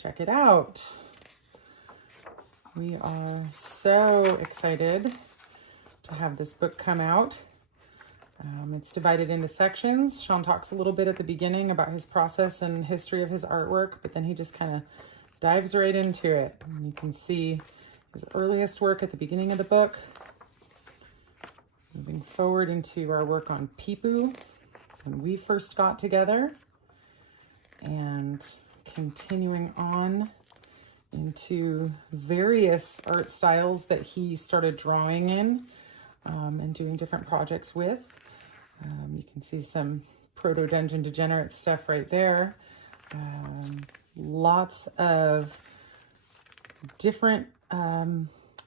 check it out. We are so excited to have this book come out. It's divided into sections. Sean talks a little bit at the beginning about his process and history of his artwork, but then he just kind of dives right into it. And you can see his earliest work at the beginning of the book. Moving forward into our work on Peepoo, when we first got together, and continuing on into various art styles that he started drawing in and doing different projects with. You can see some proto-Dungeon Degenerate stuff right there. Lots of different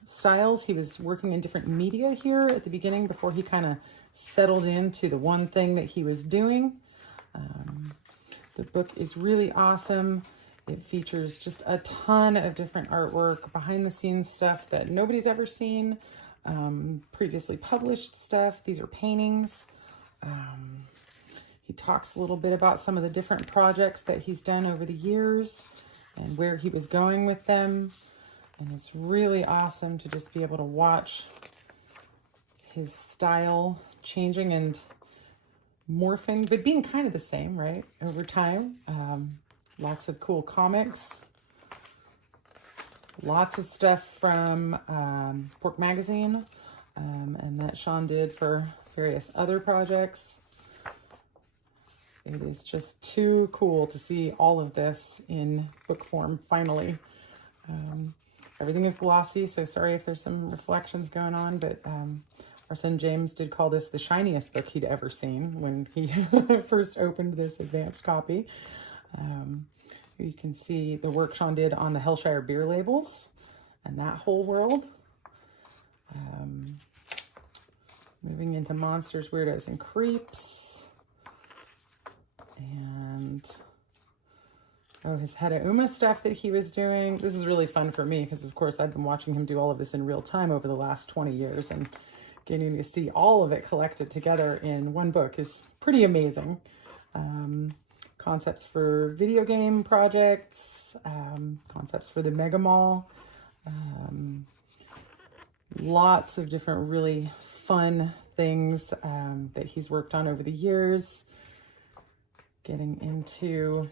styles. He was working in different media here at the beginning before he kind of settled into the one thing that he was doing. The book is really awesome. It features just a ton of different artwork, behind the scenes stuff that nobody's ever seen, previously published stuff. These are paintings. He talks a little bit about some of the different projects that he's done over the years and where he was going with them. And it's really awesome to just be able to watch his style changing and morphing, but being kind of the same, right, over time. Lots of cool comics. Lots of stuff from Pork Magazine and that Sean did for various other projects. It is just too cool to see all of this in book form, finally. Everything is glossy, so sorry if there's some reflections going on, but our son James did call this the shiniest book he'd ever seen when he first opened this advanced copy. You can see the work Sean did on the Hellshire beer labels and that whole world. Moving into Monsters, Weirdos, and Creeps. And his Hedda Uma stuff that he was doing. This is really fun for me because, of course, I've been watching him do all of this in real time over the last 20 years, and getting to see all of it collected together in one book is pretty amazing. Concepts for video game projects, concepts for the Mega Mall, lots of different really fun things that he's worked on over the years. Getting into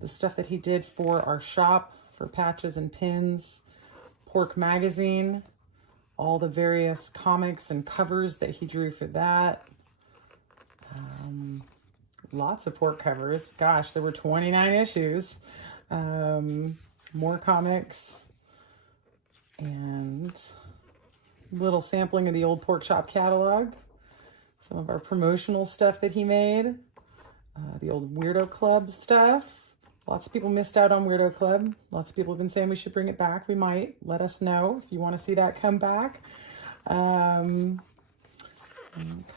the stuff that he did for our shop, for patches and pins, Pork Magazine, all the various comics and covers that he drew for that. Lots of Pork covers. Gosh, there were 29 issues. More comics. And little sampling of the old Pork Shop catalog. Some of our promotional stuff that he made. The old Weirdo Club stuff. Lots of people missed out on Weirdo Club. Lots of people have been saying we should bring it back. We might. Let us know if you want to see that come back.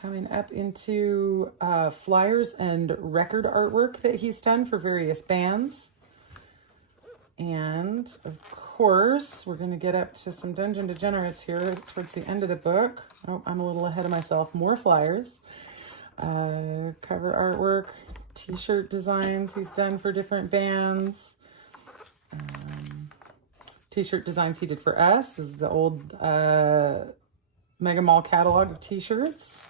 Coming up into flyers and record artwork that he's done for various bands. And, of course, we're going to get up to some Dungeon Degenerates here towards the end of the book. Oh, I'm a little ahead of myself. More flyers. Cover artwork. T-shirt designs he's done for different bands. T-shirt designs he did for us. This is the old Mega Mall catalog of t-shirts.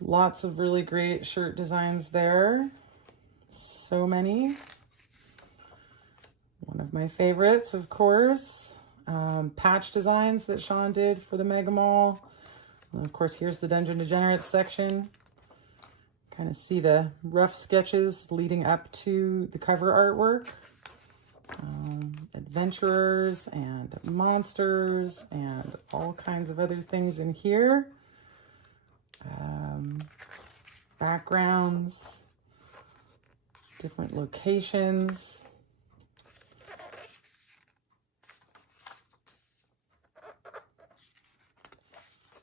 Lots of really great shirt designs there. So many. One of my favorites, of course. Patch designs that Sean did for the Mega Mall. And of course, here's the Dungeon Degenerates section. Kind of see the rough sketches leading up to the cover artwork. Adventurers and monsters and all kinds of other things in here. Backgrounds, different locations.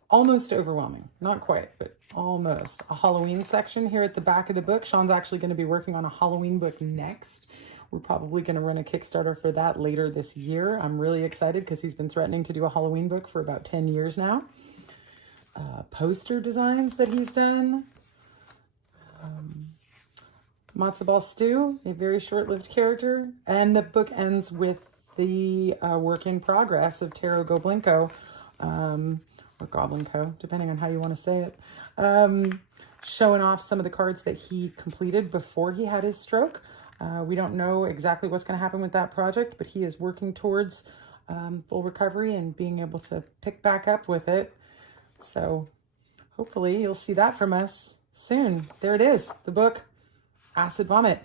Almost overwhelming. Not quite, but almost. A Halloween section here at the back of the book. Sean's actually going to be working on a Halloween book next. We're probably going to run a Kickstarter for that later this year. I'm really excited because he's been threatening to do a Halloween book for about 10 years now. Poster designs that he's done. Matzo Ball Stew, a very short-lived character. And the book ends with the work in progress of Tarot Goblinko, or Goblinko, depending on how you want to say it, showing off some of the cards that he completed before he had his stroke. We don't know exactly what's going to happen with that project, but he is working towards full recovery and being able to pick back up with it. So hopefully you'll see that from us soon. There it is, the book, Acid Vomit.